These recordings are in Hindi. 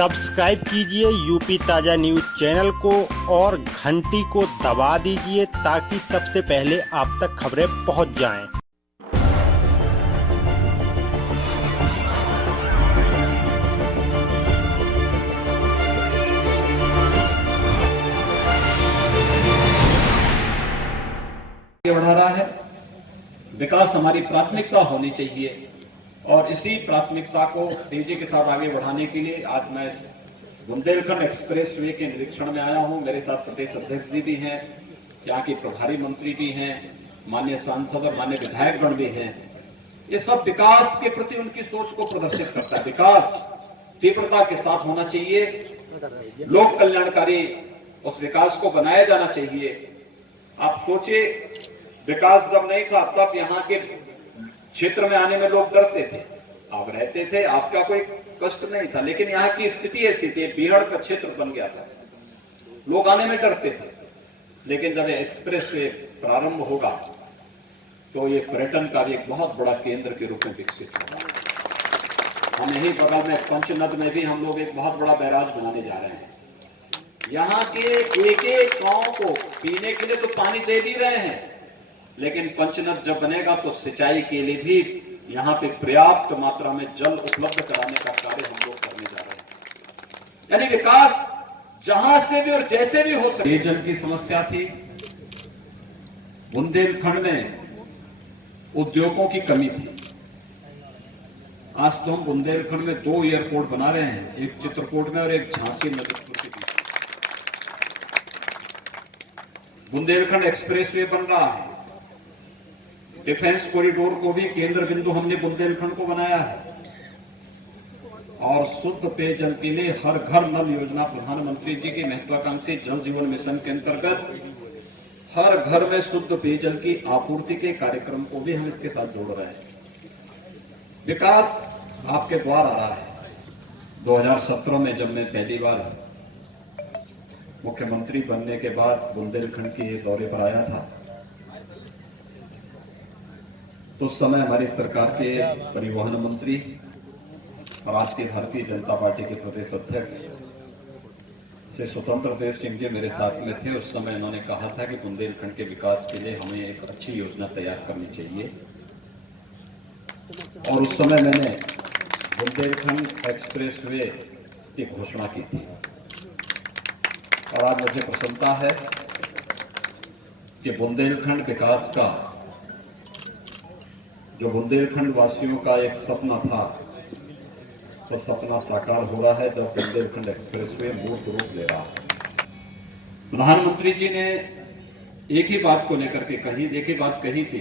सब्सक्राइब कीजिए यूपी ताजा न्यूज चैनल को और घंटी को दबा दीजिए ताकि सबसे पहले आप तक खबरें पहुंच जाएं। बढ़ा रहा है। विकास हमारी प्राथमिकता होनी चाहिए और इसी प्राथमिकता को तेजी के साथ आगे बढ़ाने के लिए आज मैं बुंदेलखंड एक्सप्रेस वे के निरीक्षण में आया हूं। मेरे साथ प्रदेश अध्यक्ष जी भी हैं, यहाँ के प्रभारी मंत्री भी हैं, माननीय सांसद और माननीय विधायकगण भी हैं। ये सब विकास के प्रति उनकी सोच को प्रदर्शित करता है। विकास तीव्रता के साथ होना चाहिए, लोक कल्याणकारी उस विकास को बनाया जाना चाहिए। आप सोचिए, विकास जब नहीं था तब यहाँ के क्षेत्र में आने में लोग डरते थे। आप रहते थे, आपका कोई कष्ट नहीं था, लेकिन यहाँ की स्थिति ऐसी थी, बीहड़ का क्षेत्र बन गया था, लोग आने में डरते थे। लेकिन जब एक्सप्रेस वे प्रारंभ होगा तो ये पर्यटन का भी एक बहुत बड़ा केंद्र के रूप में विकसित होगा। हम यही बगल में पंचनद में भी हम लोग एक बहुत बड़ा बैराज बनाने जा रहे हैं। यहाँ के एक एक गांव को पीने के लिए तो पानी दे भी रहे हैं, लेकिन पंचनद जब बनेगा तो सिंचाई के लिए भी यहाँ पे पर्याप्त मात्रा में जल उपलब्ध कराने का कार्य हम लोग करने जा रहे हैं। यानी विकास जहां से भी और जैसे भी हो सके। जल की समस्या थी, बुंदेलखंड में उद्योगों की कमी थी। आज तो हम बुंदेलखंड में 2 एयरपोर्ट बना रहे हैं, एक चित्रकूट में और एक झांसी नजफपुर के बीच। बुंदेलखंड एक्सप्रेसवे बन रहा है। डिफेंस कॉरिडोर को भी केंद्र बिंदु हमने बुंदेलखंड को बनाया है। और शुद्ध पेयजल के लिए हर घर नल योजना प्रधानमंत्री जी की महत्वाकांक्षी जल जीवन मिशन के अंतर्गत हर घर में शुद्ध पेयजल की आपूर्ति के कार्यक्रम को भी हम इसके साथ जोड़ रहे हैं। विकास आपके द्वार आ रहा है। 2017 में जब मैं पहली बार मुख्यमंत्री बनने के बाद बुंदेलखंड के दौरे पर आया था, तो उस समय हमारी सरकार के परिवहन मंत्री और आज के भारतीय जनता पार्टी के प्रदेश अध्यक्ष श्री स्वतंत्र देव सिंह जी मेरे साथ में थे। उस समय उन्होंने कहा था कि बुंदेलखंड के विकास के लिए हमें एक अच्छी योजना तैयार करनी चाहिए। और उस समय मैंने बुंदेलखंड एक्सप्रेसवे की घोषणा की थी। और आज मुझे प्रसन्नता है कि बुंदेलखंड विकास का, जो बुंदेलखंड वासियों का एक सपना था, तो सपना साकार हो रहा है जब बुंदेलखंड एक्सप्रेसवे मूर्त रूप ले रहा है। प्रधानमंत्री जी ने एक ही बात को लेकर के कही थी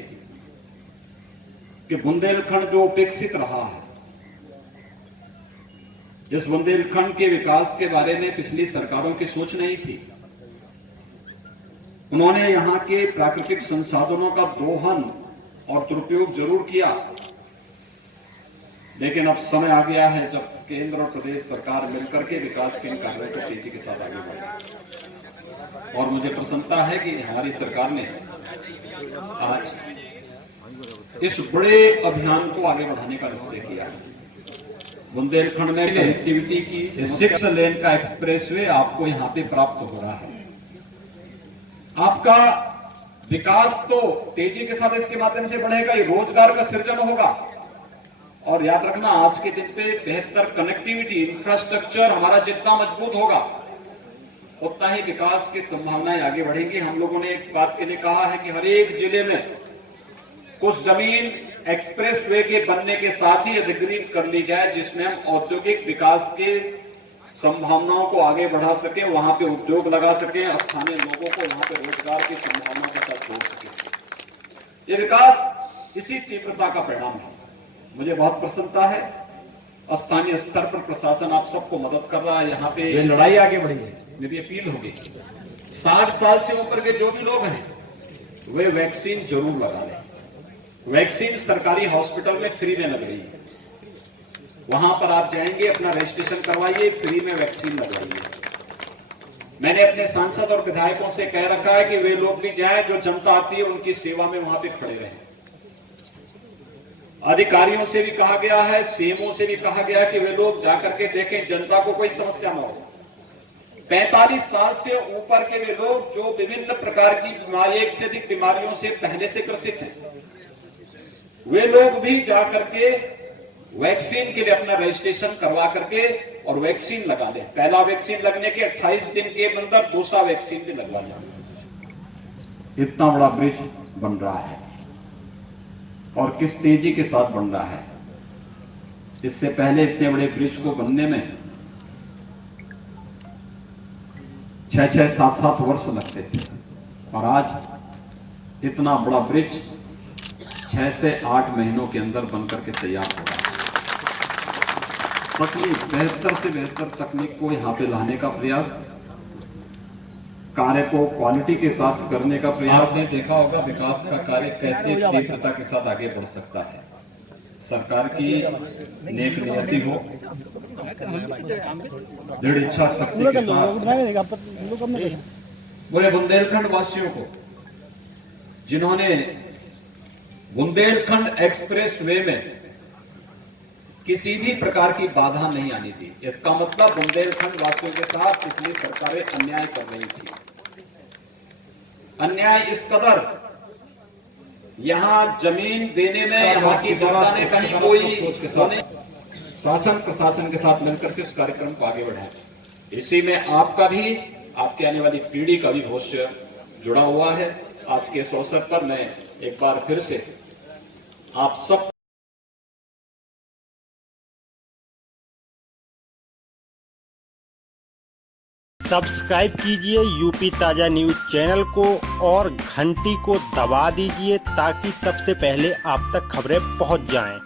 कि बुंदेलखंड जो उपेक्षित रहा है, जिस बुंदेलखंड के विकास के बारे में पिछली सरकारों की सोच नहीं थी, उन्होंने यहाँ के प्राकृतिक संसाधनों का दोहन और दुरुपयोग जरूर किया, लेकिन अब समय आ गया है जब केंद्र और प्रदेश सरकार मिलकर के विकास के इन कार्यों को तेजी के साथ आगे बढ़े। और मुझे प्रसन्नता है कि हमारी सरकार ने आज इस बड़े अभियान को आगे बढ़ाने का निश्चय किया है। बुंदेलखंड में कनेक्टिविटी की 6 लेन का एक्सप्रेसवे आपको यहाँ पे प्राप्त हो रहा है। आपका विकास तो तेजी के साथ इसके माध्यम से बढ़ेगा, ये रोजगार का सृजन होगा। और याद रखना, आज के दिन पे बेहतर कनेक्टिविटी इंफ्रास्ट्रक्चर हमारा जितना मजबूत होगा, उतना ही विकास की संभावनाएं आगे बढ़ेंगी। हम लोगों ने एक बात के लिए कहा है कि हर एक जिले में कुछ जमीन एक्सप्रेसवे के बनने के साथ ही अधिग्रहित कर ली जाए, जिसमें हम औद्योगिक विकास के संभावनाओं को आगे बढ़ा सके, वहां पे उद्योग लगा सके, स्थानीय लोगों को वहां पे रोजगार की संभावनाओं के साथ जोड़ सके। ये विकास इसी तीव्रता का परिणाम है। मुझे बहुत प्रसन्नता है, स्थानीय स्तर पर प्रशासन आप सबको मदद कर रहा है। यहाँ पे लड़ाई आगे बढ़ी है। मेरी अपील होगी, 60 साल से ऊपर के जो भी लोग हैं वे वैक्सीन जरूर लगा लें। वैक्सीन सरकारी हॉस्पिटल में फ्री में लग रही है। वहां पर आप जाएंगे, अपना रजिस्ट्रेशन करवाइए, फ्री में वैक्सीन लगवाइए। मैंने अपने सांसद और विधायकों से कह रखा है कि वे लोग भी जाएं, जो जनता आती है उनकी सेवा में वहां पे खड़े रहें। अधिकारियों से भी कहा गया है, सीएमओ से भी कहा गया है कि वे लोग जाकर के देखें, जनता को कोई समस्या न हो। 45 साल से ऊपर के वे लोग जो विभिन्न प्रकार की बीमारी, एक से अधिक बीमारियों से पहले से ग्रसित हैं, वे लोग भी जाकर के वैक्सीन के लिए अपना रजिस्ट्रेशन करवा करके और वैक्सीन लगा लें। पहला वैक्सीन लगने के 28 दिन के अंदर दूसरा वैक्सीन भी लगवा लें। इतना बड़ा ब्रिज बन रहा है और किस तेजी के साथ बन रहा है। इससे पहले इतने बड़े ब्रिज को बनने में 6-6, 7-7 वर्ष लगते थे और आज इतना बड़ा ब्रिज 6 से 8 महीनों के अंदर बनकर के तैयार हो रहा है। तकनीक, बेहतर से बेहतर तकनीक को यहां पे लाने का प्रयास, कार्य को क्वालिटी के साथ करने का प्रयास है। देखा होगा विकास का कार्य कैसे तीव्रता के साथ आगे बढ़ सकता है। सरकार की नेक नियति हो, दृढ़ इच्छा शक्ति के साथ पूरे बुंदेलखंड वासियों को, जिन्होंने बुंदेलखंड एक्सप्रेस वे में किसी भी प्रकार की बाधा नहीं आनी थी। इसका मतलब बुंदेलखंड वासियों के साथ पिछली सरकारें अन्याय कर रही थी। अन्याय इस कदर, यहां जमीन देने में यहां की जनता ने कहीं कोई शासन प्रशासन के साथ मिलकर के उस कार्यक्रम को आगे बढ़ाया। इसी में आपका भी, आपके आने वाली पीढ़ी का भी भविष्य जुड़ा हुआ है। आज के इस अवसर पर मैं एक बार फिर से आप सब सब्सक्राइब कीजिए यूपी ताजा न्यूज चैनल को और घंटी को दबा दीजिए ताकि सबसे पहले आप तक खबरें पहुंच जाएं।